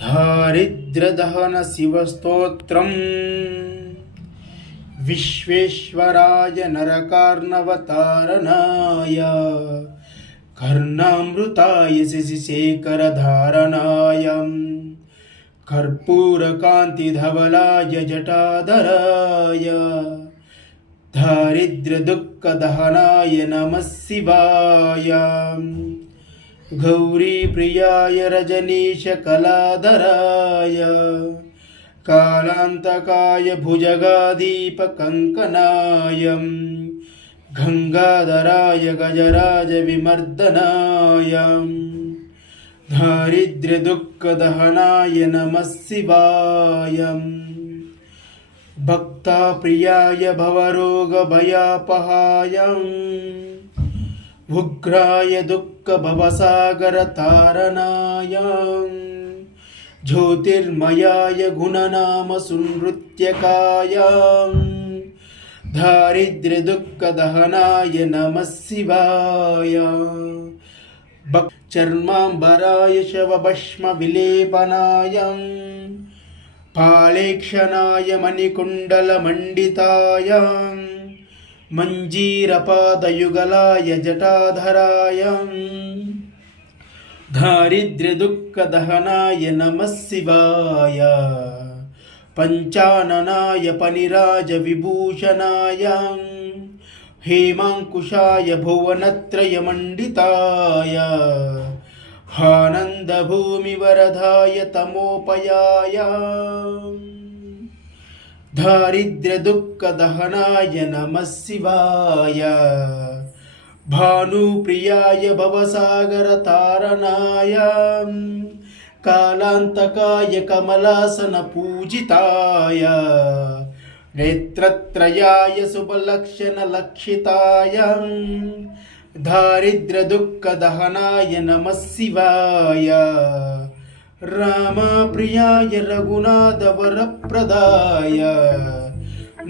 దారిద్ర్యదహన శివస్తోత్రం విశ్వేశ్వరాయ నరకార్ణవతారణాయ కర్ణామృతాయ శశిశేఖరధారణాయ కర్పూరకాంతిధవలాయ జటాధరాయ దారిద్ర్యదుఃఖదహనాయ నమः శివాయ गौरीप्रियाय रजनीशकलाधराय कालान्तकाय भुजगादीपकङ्कनाय गङ्गाधराय गजराजविमर्दनाय दारिद्र्यदुःखदहनाय नमः शिवाय भक्ताप्रियाय भवरोगभयापहाय उग्राय दुःखभवसागरतारणाय ज्योतिर्मयाय गुणनामसुनृत्यकाय दारिद्र्यदुःखदहनाय नमः शिवाय भक् चर्माम्बराय शवभस्मविलेपनाय पालेक्षणाय मणिकुण्डलमण्डिताय మంజీరపాదయుగలాయ జటాధరాయ. దారిద్ర్యదుఃఖదహనాయ నమః శివాయ. పంచాననాయ పనిరాజ విభూషణాయ. హేమాంకుశాయ భువనత్రయమండితాయ ఆనందభూమివరధాయ తమోపయాయ. दारिद्र्यदुःखदहनाय नमः शिवाय भानुप्रियाय भवसागरतारणाय कालान्तकाय कमलासनपूजिताय नेत्रत्रयाय शुभलक्षणलक्षिताय दारिद्र्यदुःखदहनाय नमः शिवाय రామప్రియాయ రఘునాథవరప్రదాయ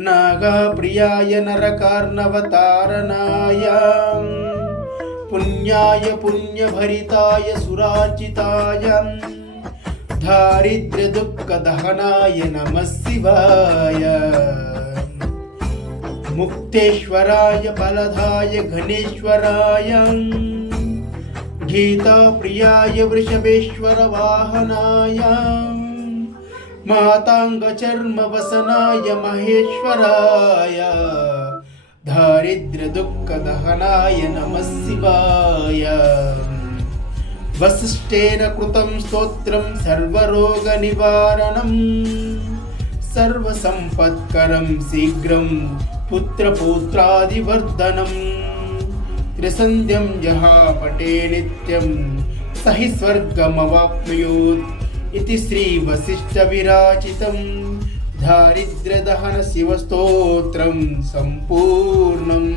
నాగాప్రియాయ నరకార్ణవతారణాయ పుణ్యాయ పుణ్యభరితాయ సురాచితాయ దారిద్ర్యదుఃఖదహనాయ నమశివాయ ముక్తేశ్వరాయ ఫలదాయ ఘనేశ్వరాయ गीताप्रियाय वृषभेश्वरवाहनाय माताङ्गचर्मवसनाय महेश्वराय दारिद्र्यदुःखदहनाय नमः शिवाय वसिष्ठेन कृतं स्तोत्रं सर्वरोगनिवारणम् सर्वसम्पत्करं शीघ्रं पुत्रपुत्रादिवर्धनम् त्रिसन्ध्यं यः पटे नित्यं स हि स्वर्गमवाप्नुयोत् इति श्रीवसिष्ठविराचितं दारिद्र्यदहन शिवस्तोत्रं सम्पूर्णम्